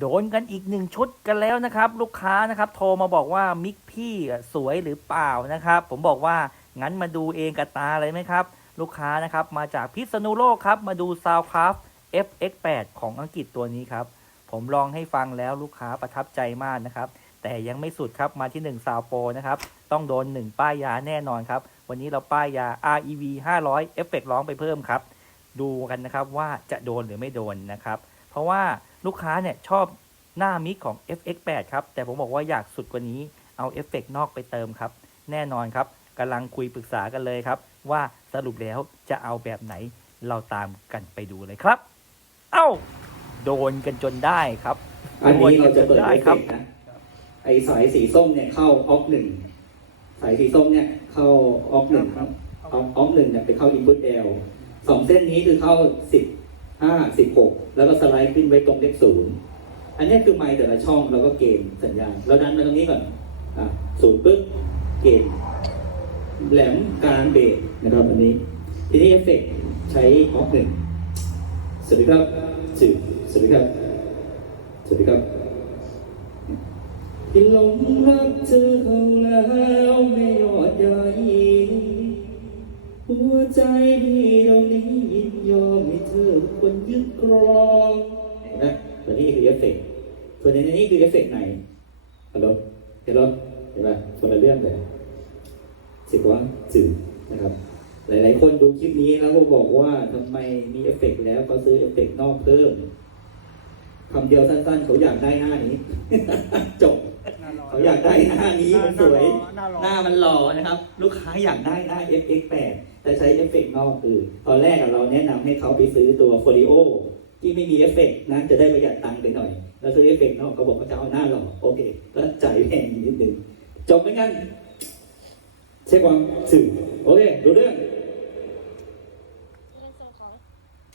โดนกันอีกหนึ่งชุดกันแล้วนะครับ ลูกค้านะครับโทรมาบอกว่ามิกพี่สวยหรือเปล่านะครับ ผมบอกว่างั้นมาดูเองกับตาเลยไหมครับ ลูกค้านะครับมาจากพิษณุโลกครับ มาดู Soundcraft FX8 ของอังกฤษตัวนี้ครับ ผมลองให้ฟังแล้วลูกค้าประทับใจมากนะครับ แต่ยังไม่สุดครับมาที่1 s o u n d Pro นะครับ ต้องโดน 1 ป้ายยาแน่นอนครับ วันนี้เราป้ายยา REV 500เอฟเฟกร้องไปเพิ่มครับ ดูกันนะครับว่าจะโดนหรือไม่โดนนะครับ เพราะว่าลูกค้าเนี่ยชอบหน้ามิกของ FX8 ครับ แต่ผมบอกว่าอยากสุดกว่านี้เอาเอฟเฟกนอกไปเติมครับ แน่นอนครับกำลังคุยปรึกษากันเลยครับ ว่าสรุปแล้วจะเอาแบบไหนเราตามกันไปดูเลยครับ เอ้า โดนกันจนได้ครับอันนี้เราจะเปิดได้เอฟครัเฟบกต์นะไอสายสีส้มเนี่ยเข้าออฟหนึ่งสายสีส้มเนี่ยเข้าออฟหนึ่งครับออฟออฟหนึ่งเนี่ยไปเข้าอินพุตเอลสองเส้นนี้คือเข้าสิบ ห้าสิบหกแล้วก็สไลด์ขึ้นไว้ตรงเลขศูนย์อันนี้คือไมค์แต่ละช่องแล้วก็เกณฑ์สัญญาณเราดันมาตรงนี้ก่อนอะศูนย์ปึ๊บเกณฑ์แหลมกลางเบสนะครับอันนี้ ทีนี้เอฟเฟกต์ใช้ออฟหนึ่งสวัสดีครับสื่อสวัสดีครับสวัสดีครับที่หลงรักเธอเขาแล้วไม่ยอดใหญ่หัวใจพี่ดวงนี้ มให้เธอคนยึดครองเห็นไหมตัวนี้คือเอฟเฟกต์ส่วนในนี้คือเอฟเฟกต์ไหนฮัลโหลเห็นไหมเห็นไหมคนละเรื่องเลยสิบว่าสื่อนะครับ หลาย ๆ คนดูคลิปนี้แล้วก็บอกว่าทำไมมีเอฟเฟกต์แล้วเขาซื้อเอฟเฟกต์นอกเพิ่มคำเดียวสั้น ๆ เขาอยากได้หน้านี้จบ เขาอยากได้หน้านี้มันสวย หน้ามันหล่อนะครับ ลูกค้าอยากได้หน้า FX8 แต่ใช้เอฟเฟกต์นอกคือ ตอนแรกอะเราแนะนำให้เขาไปซื้อตัวโฟลิโอที่ไม่มีเอฟเฟกต์นะจะได้ประหยัดตังค์ไปหน่อย แล้วซื้อเอฟเฟกต์นอกเขาบอกว่าจะเอาหน้าหล่อโอเคแล้วจ่ายแพงนิดนึงจบไหมกันเช็คความสื่อโอเคดูเรื่อง